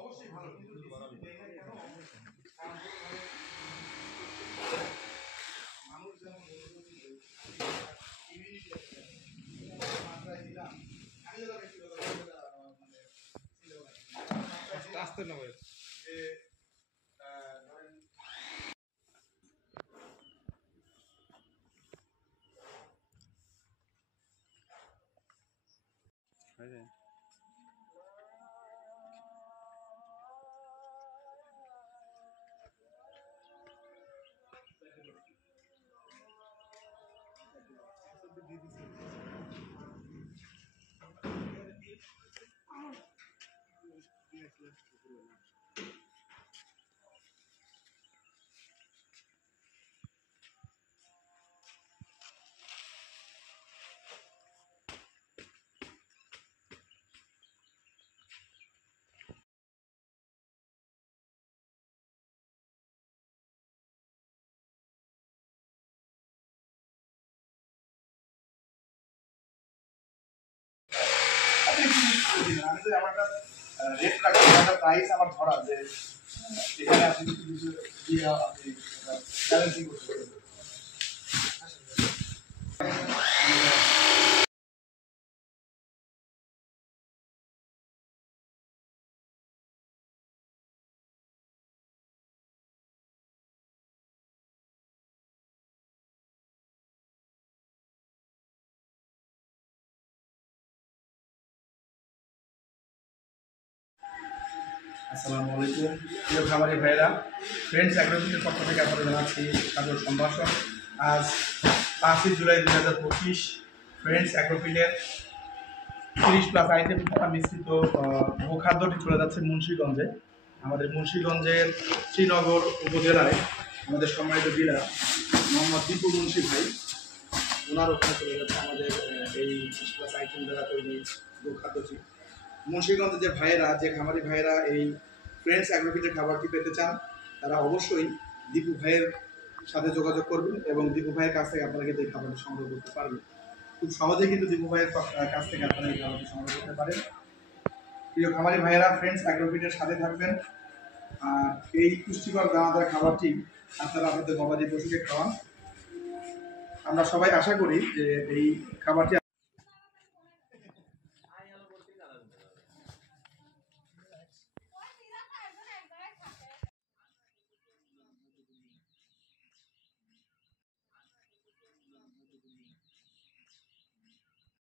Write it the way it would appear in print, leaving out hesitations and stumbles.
অবশ্যই ভালো, কিন্তু মানুষ যেমন আসতে না আমি তো আমার রেট রাখছি, একটা প্রাইস আমার ধরা যে এখানে আপনি কিছু দিয়ে আপনি ব্যালেন্সিং করতে পারবেন। আসসালামু আলাইকুম প্রিয় খামারি ভাইরা, ফ্রেন্ডস অ্যাগ্রোফিটের পক্ষ থেকে আপনাদের জানাচ্ছি সাদর সম্ভাষণ। আজ 5 জুলাই 2025 ফ্রেন্ডস অ্যাগ্রোফিটের 30+ আইটেম থাকা মিশ্রিত গোখাদ্যটি চলে যাচ্ছে মুন্সিগঞ্জে। আমাদের মুন্সিগঞ্জের শ্রীনগর উপজেলায় আমাদের সম্মানিত ডিলার মোহাম্মদ দীপু মুন্সি ভাই, ওনার ওখানে চলে যাচ্ছে আমাদের এই 30+ আইটেম দ্বারা তৈরি গোখাদ্যটি। মুন্সিগঞ্জে যে ভাইয়েরা, যে খামারি ভাইয়েরা এই ফ্রেন্ডস অ্যাগ্রোফিটের খাবারটি পেতে চান, তারা অবশ্যই দীপু ভাইয়ের সাথে যোগাযোগ করবেন এবং দীপু ভাইয়ের কাছ থেকে আপনারা কিন্তু এই খাবারটি সংগ্রহ করতে পারবেন। খুব সহজে কিন্তু দীপু ভাইয়ের কাছ থেকে আপনারা এই খাবারটি সংগ্রহ করতে পারেন। প্রিয় খামারি ভাইয়েরা, ফ্রেন্ডস অ্যাগ্রোফিটের সাথে থাকবেন। আর এই পুষ্টিকর দানাদার খাবারটি আপনারা আপনাদের গবাদি পশুকে খাওয়ান। আমরা সবাই আশা করি যে এই খাবারটি